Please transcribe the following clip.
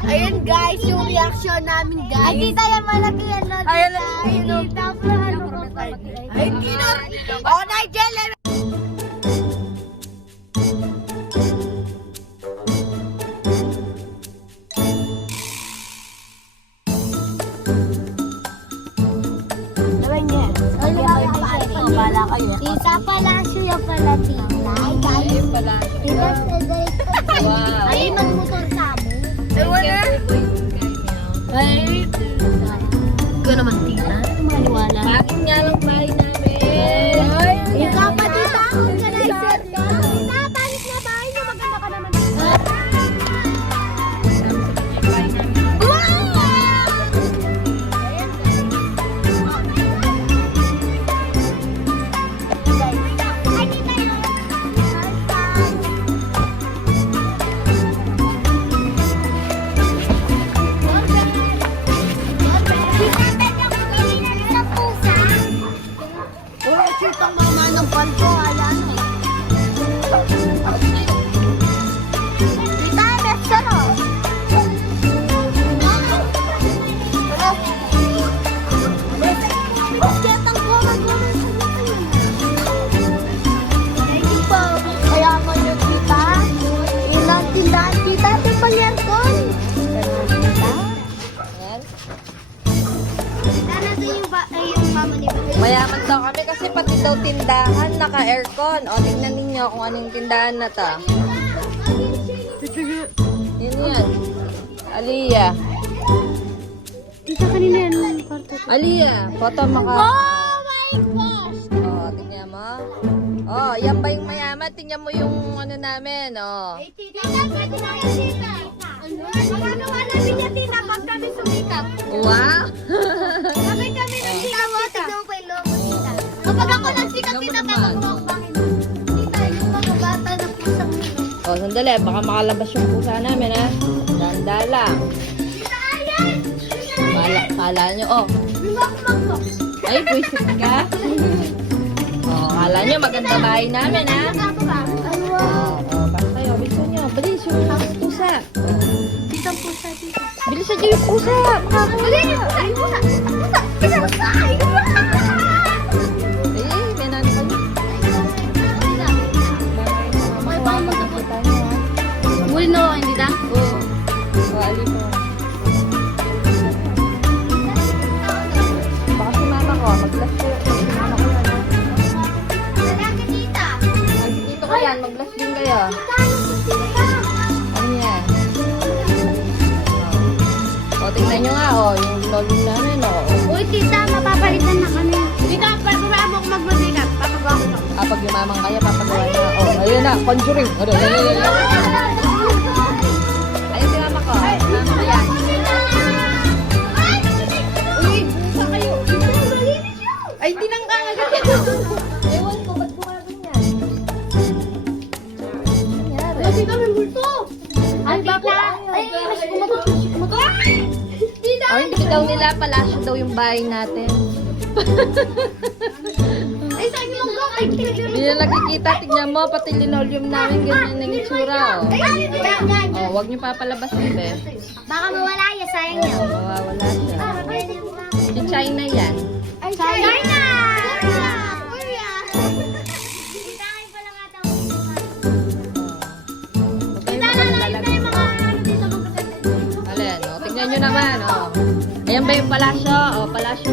Ayun guys, yung reaction namin guys. Ay, tita, yan malaki yan. No? Ayun, Tita, ano ko pa? Ay, Tino! Oh, Nigel! Gawin niya. Bala kayo. Tita pala, siya pala, tita. Ay, guys. Pala. Tita, Wow. ay, magmotor ka mo. Ewan na. Ay, ikaw naman, Tita. Maniwala. Bakit nga lang bahay namin? Yung kapatid tita, organizer ka. Tita, panis na bahay niyo. Maganda ka naman. Uy, chutang mama ng palko, alam. Tita, best ano? Basketang goma-goma sa kaya mo yun, tita. Ilang tindahan, tita. Ito pang aircon. Yung mama ni Mayaman daw kami kasi pati daw tindahan naka-aircon. O, tingnan ninyo kung anong tindahan na to. Yun yan. Aliyah. Tita, kanina yan. Aliyah, photo maka... Oh my gosh! O, tingnan mo. O, yan ba yung mayaman? Tingnan mo yung ano namin, o. Tita, pwede na yung tita. Ano? Magagawa namin niya, tita, pag kami sumikat. Wow! Kami ng tita, tignan ko yung logo, tita. Kapag ako nagsikat, tita, tatakbo ako bakit? Tita, yung mga bata na pusang nilo. O, sandali. Baka makalabas yung pusa namin, ha? Danda lang. Tita, ayan! Kala nyo, o. Bimak-mak. Ay, pwisit ka. O, kala nyo maganda bahay namin, ha? Ako ba? Ay, wow. O, basta kayo. Bilisan nyo. Bilis yung pusa. Tita, pusa, tita. Bilisan nyo yung pusa. Alin yung pusa? Yung pusa! Pusa! Tita, pusa! Ay, Eh, may nanay kami. May paano magkakita? Muli na ako, hindi na? Oo. Ali po. Baka si mama ko. Mag-bless ko. Si mama ko yan. Lalaki, tita. Dito ko yan. Mag-bless din kayo. Ano yan? O, tingnan nyo nga. O, yung lolong namin. O. Uy, tita, mapapalitan na kami. Tita, pagkura mo kung magmasikat. Papagawa ko. Pag yumamang kaya, papagawa na. O, ayun na. Conjuring. O, ayun. Ayun si mama ko. Mama ko yan. Uy, buka kayo. Ay, hindi nang kagad. Ewan ko, ba't bukagan yan? Nangyari. Kasi kami multo. Ay, tita. Ay, mas kumatot. Tita. O, hindi daw nila palasyo daw yung bahay natin. Ay, sabi mo ko. Ay, Hindi na nakikita, tignan mo, pati linoleum namin, ganyan ang itsura, oh. Ay, Oh, wag niyo papalabas, bebe. baka mawala yan, sayang niya. Oh, mawawala siya. Si China yan. Ay, China! Korea! Tita, kayo pala nga daw. Huwag kayong Tita, nalayo na maglalagay. yung mga ano dito magaganda. Alin, oh, tignan nyo naman, oh. Ayan ba yung palasyo? Oh, palasyo